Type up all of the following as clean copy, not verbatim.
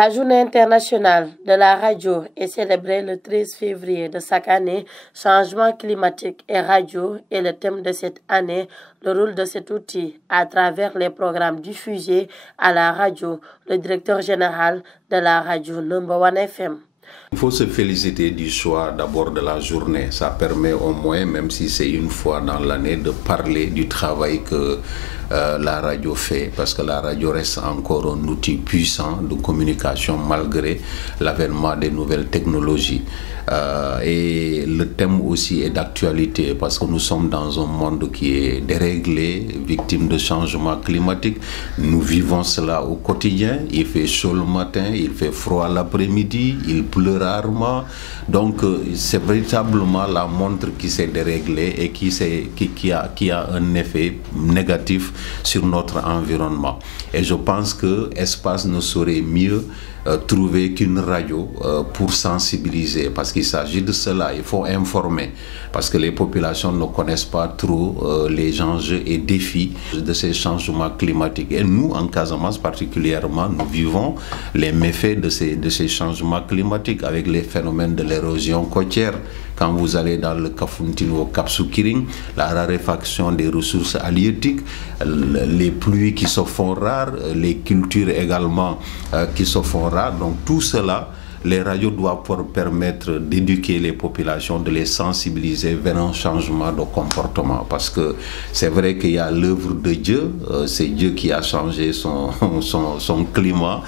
La journée internationale de la radio est célébrée le 13 février de chaque année. Changement climatique et radio est le thème de cette année. Le rôle de cet outil à travers les programmes diffusés à la radio, le directeur général de la radio Number One FM. Il faut se féliciter du choix d'abord de la journée. Ça permet au moins, même si c'est une fois dans l'année, de parler du travail que la radio fait, parce que la radio reste encore un outil puissant de communication malgré l'avènement des nouvelles technologies. Et le thème aussi est d'actualité parce que nous sommes dans un monde qui est déréglé, victime de changements climatiques. Nous vivons cela au quotidien. Il fait chaud le matin, il fait froid l'après-midi, il pleut rarement. Donc c'est véritablement la montre qui s'est déréglée et qui a un effet négatif sur notre environnement. Et je pense que Espace ne saurait mieux trouver qu'une radio pour sensibiliser, parce qu'il s'agit de cela. Il faut informer, parce que les populations ne connaissent pas trop les enjeux et défis de ces changements climatiques. Et nous, en Casamance particulièrement, nous vivons les méfaits de ces changements climatiques avec les phénomènes de l'érosion côtière. Quand vous allez dans le Kafountine ou au Cap Skirring, la raréfaction des ressources halieutiques, les pluies qui se font rares, les cultures également qui se font rares. Donc tout cela, les radios doivent permettre d'éduquer les populations, de les sensibiliser vers un changement de comportement. Parce que c'est vrai qu'il y a l'œuvre de Dieu, c'est Dieu qui a changé son climat,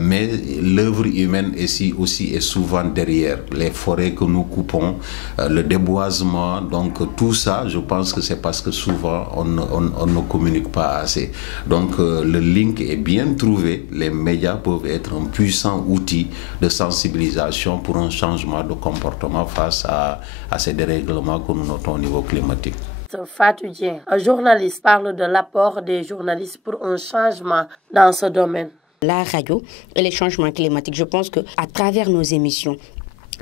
mais l'œuvre humaine aussi est souvent derrière. Les forêts que nous coupons, le déboisement, donc tout ça, je pense que c'est parce que souvent on ne communique pas assez. Donc le link est bien trouvé, les médias peuvent être un puissant outil de sensibilisation pour un changement de comportement face à ces dérèglements que nous notons au niveau climatique. Fatou Dieng, un journaliste, parle de l'apport des journalistes pour un changement dans ce domaine. La radio et les changements climatiques, je pense qu'à travers nos émissions,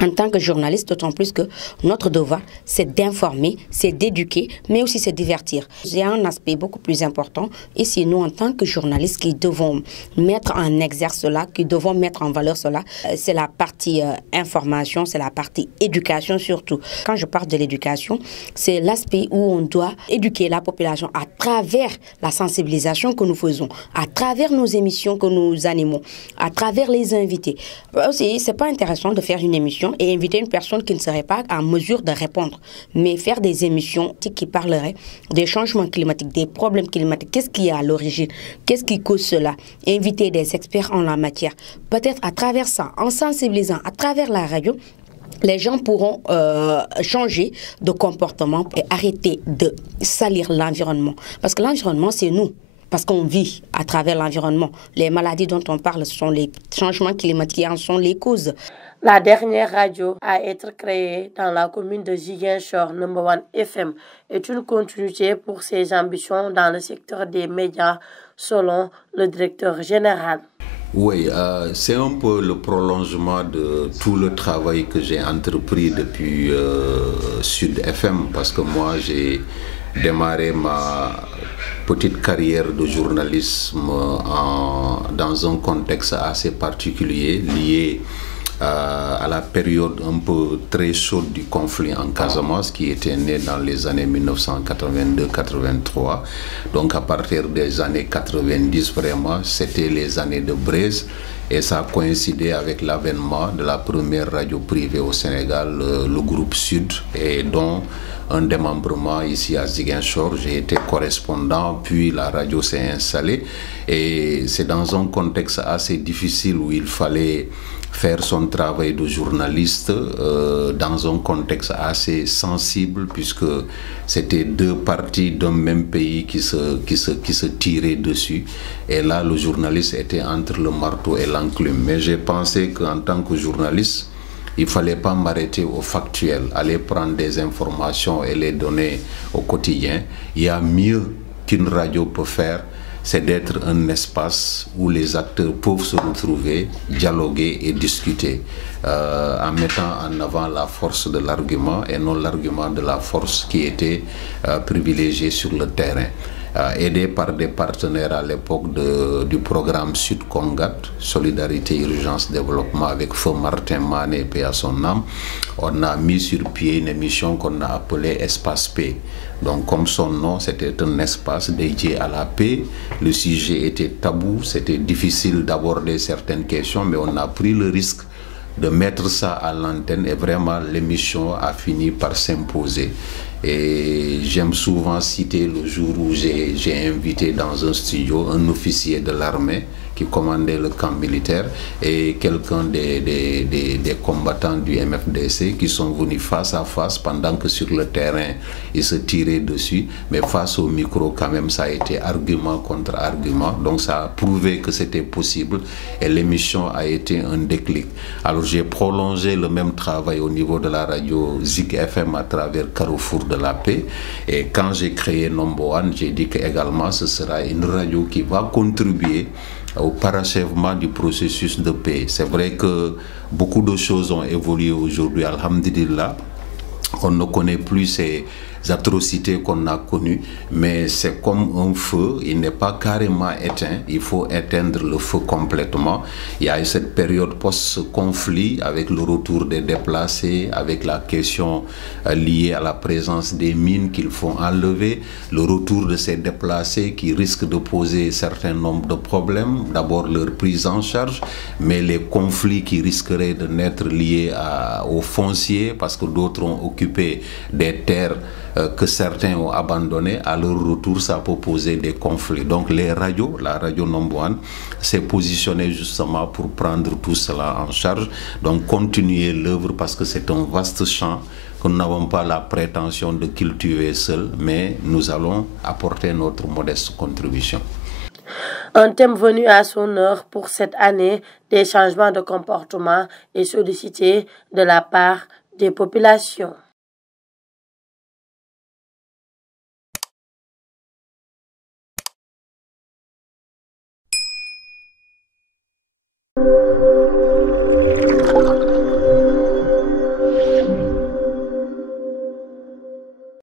en tant que journaliste, d'autant plus que notre devoir, c'est d'informer, c'est d'éduquer, mais aussi c'est divertir. Il y a un aspect beaucoup plus important. Et c'est nous, en tant que journalistes, qui devons mettre en exergue cela, qui devons mettre en valeur cela. C'est la partie information, c'est la partie éducation surtout. Quand je parle de l'éducation, c'est l'aspect où on doit éduquer la population à travers la sensibilisation que nous faisons, à travers nos émissions que nous animons, à travers les invités. Aussi, c'est pas intéressant de faire une émission et inviter une personne qui ne serait pas en mesure de répondre, mais faire des émissions qui parleraient des changements climatiques, des problèmes climatiques, qu'est-ce qui est à l'origine, qu'est-ce qui cause cela, inviter des experts en la matière. Peut-être à travers ça, en sensibilisant à travers la radio, les gens pourront changer de comportement et arrêter de salir l'environnement. Parce que l'environnement, c'est nous. Parce qu'on vit à travers l'environnement. Les maladies dont on parle sont les changements climatiques qui en sont les causes. La dernière radio à être créée dans la commune de Ziguinchor, Number One FM, est une continuité pour ses ambitions dans le secteur des médias, selon le directeur général. Oui, c'est un peu le prolongement de tout le travail que j'ai entrepris depuis Sud FM, parce que moi j'ai démarré ma petite carrière de journalisme dans un contexte assez particulier lié à la période un peu très chaude du conflit en Casamance qui était né dans les années 1982-83. Donc à partir des années 90, vraiment, c'était les années de braise. Et ça a coïncidé avec l'avènement de la première radio privée au Sénégal, le groupe Sud, et dont un démembrement ici à Ziguinchor. J'ai été correspondant, puis la radio s'est installée. Et c'est dans un contexte assez difficile où il fallait faire son travail de journaliste dans un contexte assez sensible, puisque c'était deux parties d'un même pays qui se tiraient dessus. Et là, le journaliste était entre le marteau et l'enclume. Mais j'ai pensé qu'en tant que journaliste, il ne fallait pas m'arrêter au factuel, aller prendre des informations et les donner au quotidien. Il y a mieux qu'une radio peut faire, c'est d'être un espace où les acteurs peuvent se retrouver, dialoguer et discuter, en mettant en avant la force de l'argument et non l'argument de la force qui était privilégié sur le terrain. aidé par des partenaires à l'époque du programme Sud Congat, Solidarité, Urgence, Développement, avec Feu Martin Mané, paix à son âme. On a mis sur pied une émission qu'on a appelée Espace Paix. Donc, comme son nom, c'était un espace dédié à la paix. Le sujet était tabou, c'était difficile d'aborder certaines questions, mais on a pris le risque de mettre ça à l'antenne et vraiment l'émission a fini par s'imposer. Et j'aime souvent citer le jour où j'ai invité dans un studio un officier de l'armée qui commandait le camp militaire et quelqu'un des combattants du MFDC qui sont venus face à face pendant que sur le terrain ils se tiraient dessus, mais face au micro quand même ça a été argument contre argument, donc ça a prouvé que c'était possible et l'émission a été un déclic. Alors j'ai prolongé le même travail au niveau de la radio Zik FM à travers Carrefour de la paix, et quand j'ai créé Number One, j'ai dit que également ce sera une radio qui va contribuer au parachèvement du processus de paix. C'est vrai que beaucoup de choses ont évolué aujourd'hui, alhamdulillah. On ne connaît plus ces atrocités qu'on a connues, mais c'est comme un feu, il n'est pas carrément éteint, il faut éteindre le feu complètement. Il y a eu cette période post-conflit avec le retour des déplacés, avec la question liée à la présence des mines qu'il faut enlever, le retour de ces déplacés qui risquent de poser un certain nombre de problèmes, d'abord leur prise en charge, mais les conflits qui risqueraient de naître liés aux fonciers parce que d'autres ont occupé des terres que certains ont abandonné. À leur retour, ça peut poser des conflits. Donc les radios, la radio Number One s'est positionnée justement pour prendre tout cela en charge, donc continuer l'œuvre parce que c'est un vaste champ que nous n'avons pas la prétention de cultiver seul, mais nous allons apporter notre modeste contribution. Un thème venu à son heure pour cette année, des changements de comportement est sollicité de la part des populations.